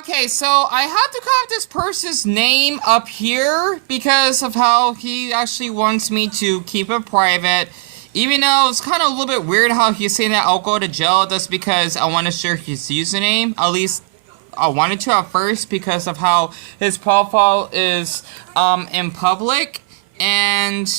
Okay, so I have to call this person's name up here because of how he actually wants me to keep it private. Even though it's kind of a little bit weird how he's saying that I'll go to jail just because I want to share his username. At least I wanted to at first because of how his profile is in public, and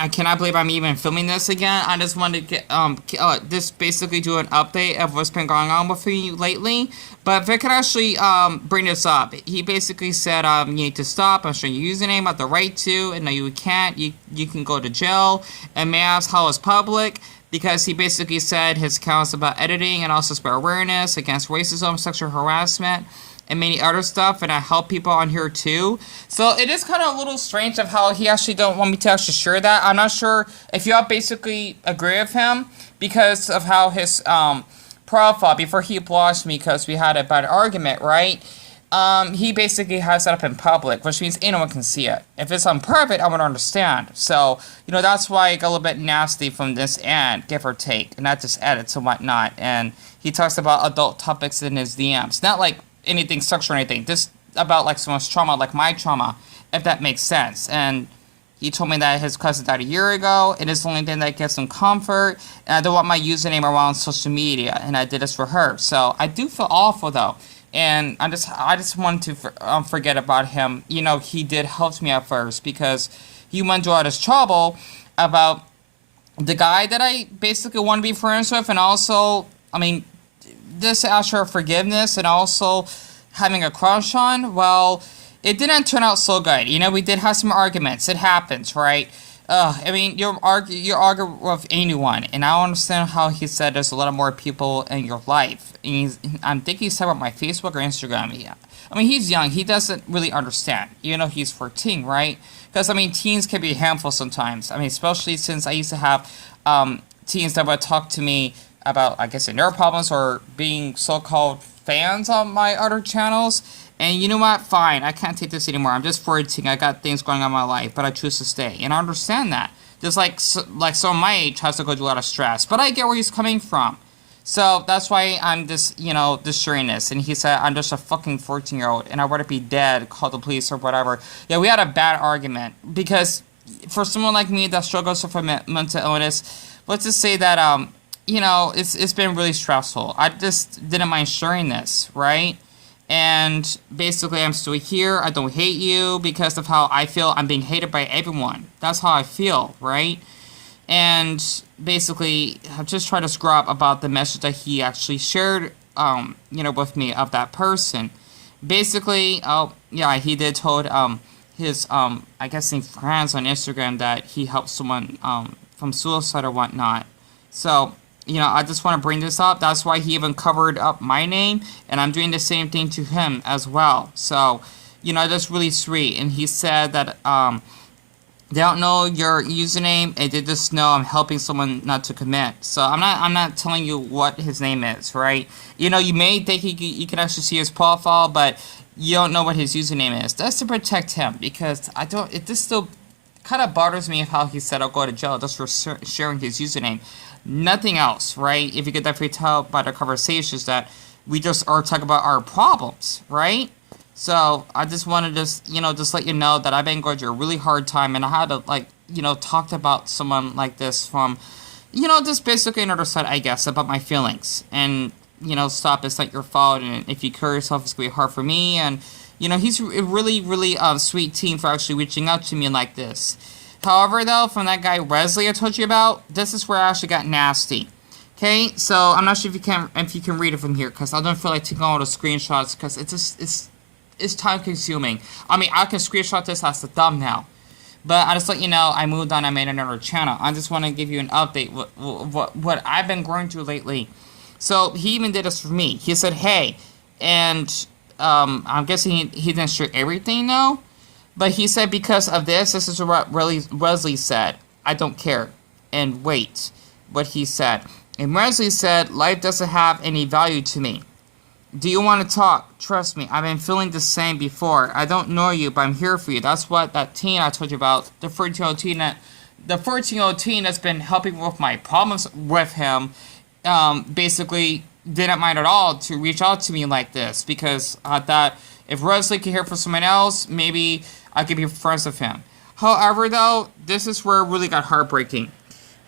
I cannot believe I'm even filming this again. I just wanted to get just basically do an update of what's been going on with me lately. But if I could actually bring this up, he basically said you need to stop. I'm showing your username. I have the right to, and no, you can't. You can go to jail. And may I ask how it's public? Because he basically said his account is about editing and also spread awareness against racism, sexual harassment, and many other stuff, and I help people on here too. So it is kind of a little strange of how he actually don't want me to actually share that. I'm not sure if y'all basically agree with him because of how his profile, before he blocked me because we had a bad argument, right? He basically has it up in public, which means anyone can see it. If it's on private, I would understand. So, that's why it got a little bit nasty from this end, give or take, and not just edits and whatnot. And he talks about adult topics in his DMs. Not like anything sexual or anything, just about like someone's trauma, like my trauma, if that makes sense. And he told me that his cousin died a year ago, and it's the only thing that gives him comfort, and I don't want my username around social media, and I did this for her. So I do feel awful though, and I just wanted to forget about him. He did help me at first because he went through all this trouble about the guy that I basically want to be friends with, and also, this ask for forgiveness and also having a crush on, well, it didn't turn out so good. We did have some arguments. It happens, right? You're arguing with anyone, and I don't understand how he said there's a lot of more people in your life. And I'm thinking he said about my Facebook or Instagram. Yeah. He's young. He doesn't really understand. He's 14, right? Because, teens can be handful sometimes. Especially since I used to have teens that would talk to me about, I guess, their problems or being so-called fans on my other channels. And you know what? Fine. I can't take this anymore. I'm just 14. I got things going on in my life, but I choose to stay. And I understand that. Just like someone my age has to go through a lot of stress. But I get where he's coming from. So that's why I'm just, just sharing this. And he said, I'm just a fucking 14-year-old, and I'd rather be dead, call the police or whatever. Yeah, we had a bad argument. Because for someone like me that struggles with mental illness, let's just say that, it's been really stressful. I just didn't mind sharing this, right? And basically, I'm still here. I don't hate you because of how I feel. I'm being hated by everyone. That's how I feel, right? And basically, I've just tried to scrub about the message that he actually shared, with me of that person. Basically, he did told his I guess friends on Instagram that he helped someone from suicide or whatnot. So I just want to bring this up. That's why he even covered up my name, and I'm doing the same thing to him as well. So, that's really sweet. And he said that they don't know your username, and they just know I'm helping someone not to commit. So I'm not telling you what his name is, right? You may think you can actually see his profile, but you don't know what his username is. That's to protect him, because it just still kind of bothers me of how he said I'll go to jail just for sharing his username. Nothing else, right? If you could definitely tell by the conversations that we just are talking about our problems, right? So I just wanted to just let you know that I've been going through a really hard time, and I had to talk about someone like this from, just basically another side, I guess, about my feelings. And, stop, it's not your fault, and if you kill yourself, it's going to be hard for me. And, he's a really, really sweet team for actually reaching out to me like this. However, though, from that guy Wesley I told you about, this is where I actually got nasty. Okay, so I'm not sure if you can read it from here, because I don't feel like taking all the screenshots, because it's time consuming. I can screenshot this as the thumbnail, but I just let you know I moved on. I made another channel. I just want to give you an update what I've been going through lately. So he even did this for me. He said, hey, and I'm guessing he didn't share everything though. But he said, because of this is what Wesley said. I don't care. And wait, what he said. And Wesley said, life doesn't have any value to me. Do you want to talk? Trust me, I've been feeling the same before. I don't know you, but I'm here for you. That's what that teen I told you about, the 14-year-old teen that's been helping with my problems with him, basically, didn't mind at all to reach out to me like this because I thought if Wesley could hear from someone else, maybe I could be friends with him. However, though, this is where it really got heartbreaking.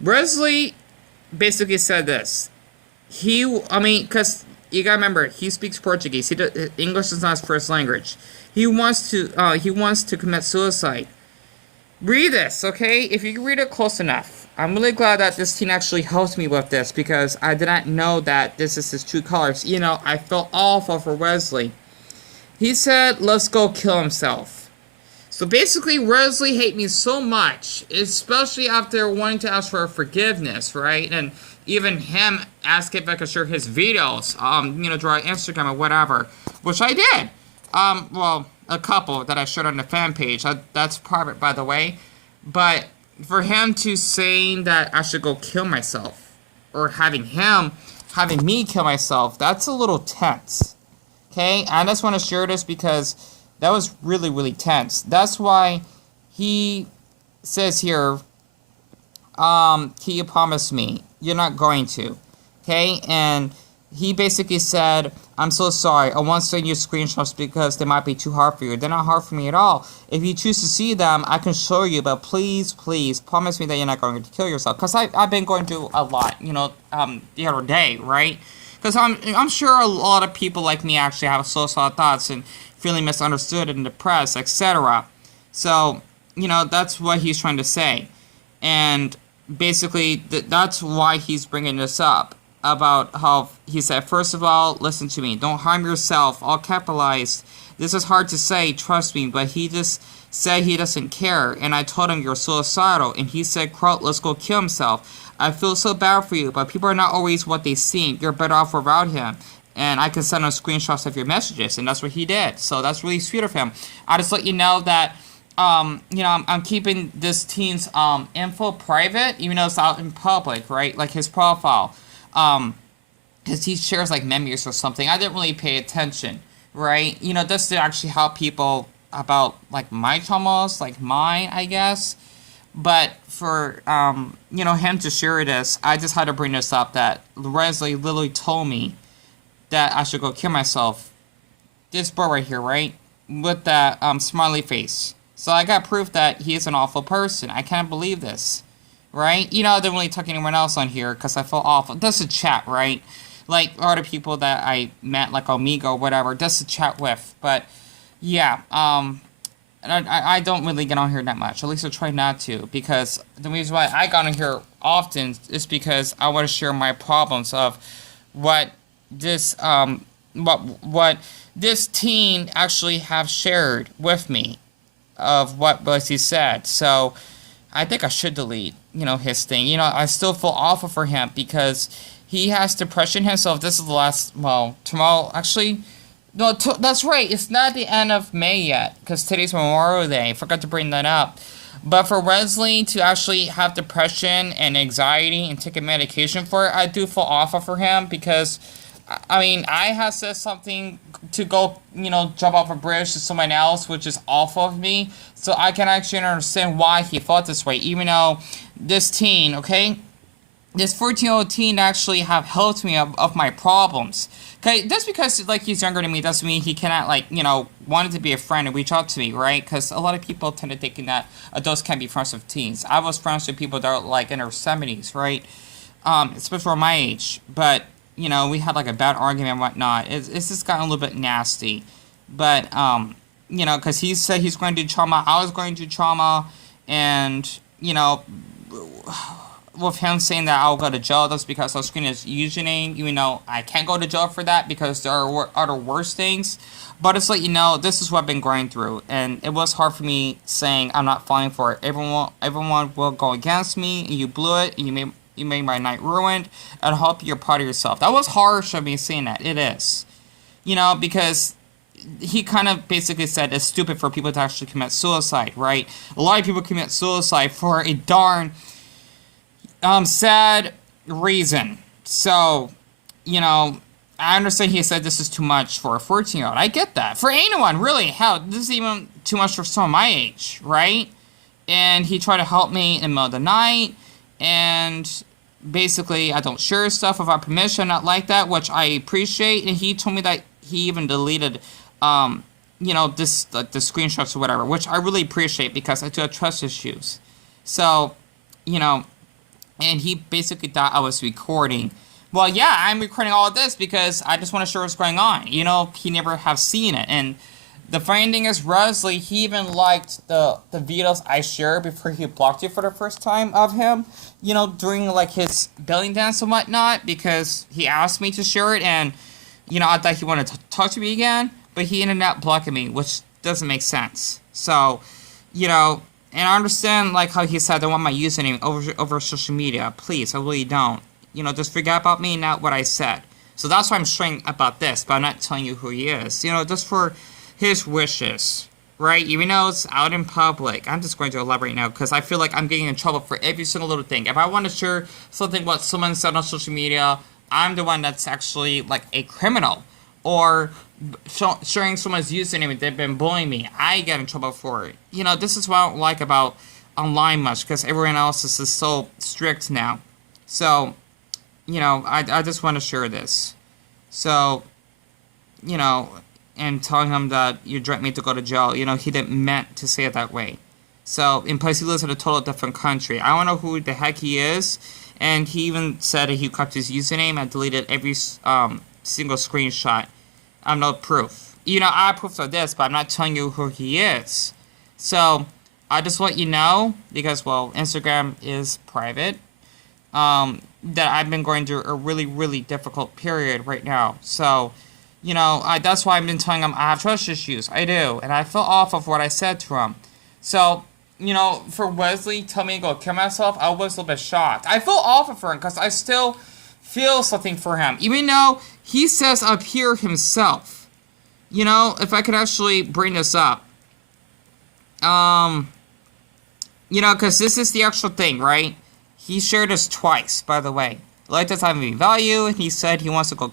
Wesley basically said this. Because you gotta remember, he speaks Portuguese. English is not his first language. He wants to commit suicide. Read this, okay? If you can read it close enough. I'm really glad that this teen actually helped me with this because I did not know that this is his true colors. I felt awful for Wesley. He said, let's go kill himself. So basically, Wesley hated me so much, especially after wanting to ask for forgiveness, right? And even him asking if I could share his videos, through Instagram or whatever, which I did. A couple that I shared on the fan page. That's private, by the way. But for him to saying that I should go kill myself, or having me kill myself, that's a little tense. Okay? I just want to share this because that was really, really tense. That's why he says here, can you promise me you're not going to? Okay? And he basically said, I'm so sorry. I won't send you screenshots because they might be too hard for you. They're not hard for me at all. If you choose to see them, I can show you. But please, please, promise me that you're not going to kill yourself. Because I've been going through a lot, the other day, right? Because I'm sure a lot of people like me actually have suicidal thoughts and feeling misunderstood and depressed, etc. So, that's what he's trying to say. And basically, that's why he's bringing this up. About how he said, first of all, listen to me. Don't harm yourself. All capitalized. This is hard to say, trust me, but he just said he doesn't care. And I told him you're suicidal. And he said, quote, let's go kill himself. I feel so bad for you, but people are not always what they seem. You're better off without him. And I can send him screenshots of your messages. And that's what he did. So that's really sweet of him. I just let you know that I'm keeping this teen's info private, even though it's out in public, right? Like his profile. Because he shares like memories or something. I didn't really pay attention, right? Just to actually help people about like my traumas, like mine, I guess. But for him to share this, I just had to bring this up that Wesley literally told me that I should go kill myself. This boy right here, right, with that smiley face. So I got proof that he is an awful person. I can't believe this. Right? I didn't really talk to anyone else on here because I felt awful. Just a chat, right? Like other people that I met, like Amigo or whatever, just to chat with. But yeah, I don't really get on here that much. At least I try not to, because the reason why I got on here often is because I want to share my problems of what this what this teen actually have shared with me of what Wesley said. So I think I should delete, his thing. I still feel awful for him because he has depression himself. This is the last, tomorrow, actually, no, that's right. It's not the end of May yet because today's Memorial Day. I forgot to bring that up. But for Wesley to actually have depression and anxiety and take a medication for it, I do feel awful for him because, I have said something to go, jump off a bridge to someone else, which is awful of me. So I can actually understand why he felt this way, even though this teen, okay, this 14-year-old teen actually have helped me of my problems. Okay, just because, he's younger than me doesn't mean he cannot, wanted to be a friend and reach out to me, right? Because a lot of people tend to thinking that adults can't be friends with teens. I was friends with people that are, in their 70s, right? Especially my age. But we had a bad argument and whatnot. It's just gotten a little bit nasty. But, because he said he's going to do trauma, I was going to do trauma, and, with him saying that I'll go to jail, that's because I'll screen his username, even though I can't go to jail for that because there are other worse things. But it's this is what I've been going through, and it was hard for me saying I'm not falling for it. Everyone will go against me, and you blew it, and you made my night ruined, and I hope you're proud of yourself. That was harsh of me saying that. It is. Because he kind of basically said it's stupid for people to actually commit suicide, right? A lot of people commit suicide for a darn sad reason. So, I understand he said this is too much for a 14-year-old. I get that. For anyone, really. Hell, this is even too much for someone my age, right? And he tried to help me in the middle of the night, and basically I don't share stuff without permission, not like that, which I appreciate. And he told me that he even deleted, this the screenshots or whatever, which I really appreciate because I do have trust issues. So, and he basically thought I was recording. Well, yeah, I'm recording all of this because I just want to share what's going on. He never have seen it. And the funny thing is, Wesley, he even liked the videos I shared before he blocked you for the first time of him, during, like, his belly dance and whatnot, because he asked me to share it, and, I thought he wanted to talk to me again, but he ended up blocking me, which doesn't make sense. So, and I understand, like, how he said, I want my username over social media. Please, I really don't. Just forget about me, not what I said. So that's why I'm sharing about this, but I'm not telling you who he is. Just for his wishes, right? Even though it's out in public. I'm just going to elaborate now because I feel like I'm getting in trouble for every single little thing. If I want to share something what someone said on social media, I'm the one that's actually like a criminal. Or sharing someone's username they've been bullying me, I get in trouble for it. This is what I don't like about online much because everyone else is so strict now. So, I just want to share this. So, and telling him that you direct me to go to jail. He didn't meant to say it that way. So, in place, he lives in a total different country. I don't know who the heck he is. And he even said that he copied his username and deleted every single screenshot. I have no proof. I have proof of this, but I'm not telling you who he is. So, I just let you know, because, well, Instagram is private, that I've been going through a really, really difficult period right now. So, that's why I've been telling him I have trust issues. I do. And I feel awful for what I said to him. So, for Wesley telling me to go kill myself, I was a little bit shocked. I feel awful for him because I still feel something for him. Even though he says up here himself. If I could actually bring this up. Because this is the actual thing, right? He shared this twice, by the way. Life doesn't have any value, and he said he wants to go...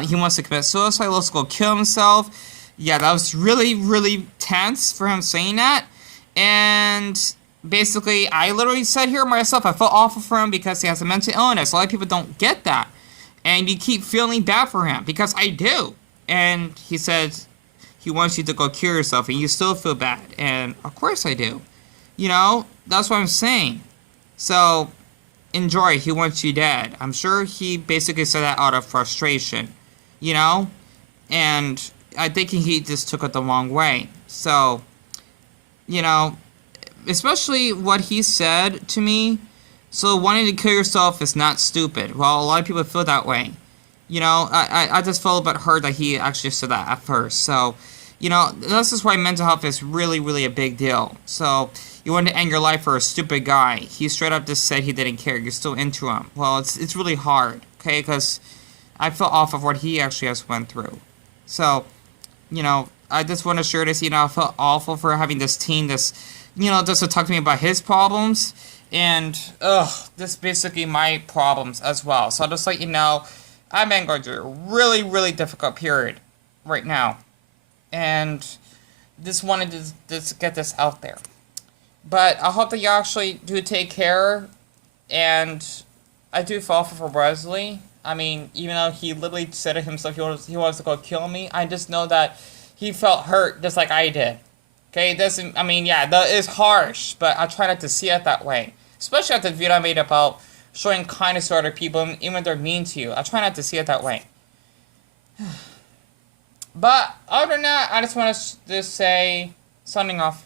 he wants to commit suicide, let's go kill himself. Yeah, that was really, really tense for him saying that. And basically, I literally said here myself, I felt awful for him because he has a mental illness. A lot of people don't get that. And you keep feeling bad for him, because I do. And he said he wants you to go kill yourself, and you still feel bad. And of course I do. That's what I'm saying. So, enjoy, he wants you dead. I'm sure he basically said that out of frustration, and I think he just took it the wrong way. So, especially what he said to me, so wanting to kill yourself is not stupid. Well, a lot of people feel that way. I just felt a bit hurt that he actually said that at first. So, this is why mental health is really, really a big deal. So, you want to end your life for a stupid guy. He straight up just said he didn't care. You're still into him. Well, it's really hard, okay? Because I feel off of what he actually has went through. So, I just want to share this. I felt awful for having this teen, just to talk to me about his problems. And, this basically my problems as well. So I'll just let you know, I've been going through a really, really difficult period right now. And just wanted to just get this out there. But I hope that you actually do take care, and I do feel awful for Wesley. I mean, even though he literally said it himself, he wants to go kill me, I just know that he felt hurt just like I did. Okay, it doesn't, that is harsh, but I try not to see it that way. Especially after the video I made about showing kindness to other people, even if they're mean to you. I try not to see it that way. But, other than that, I just want to just say, signing off.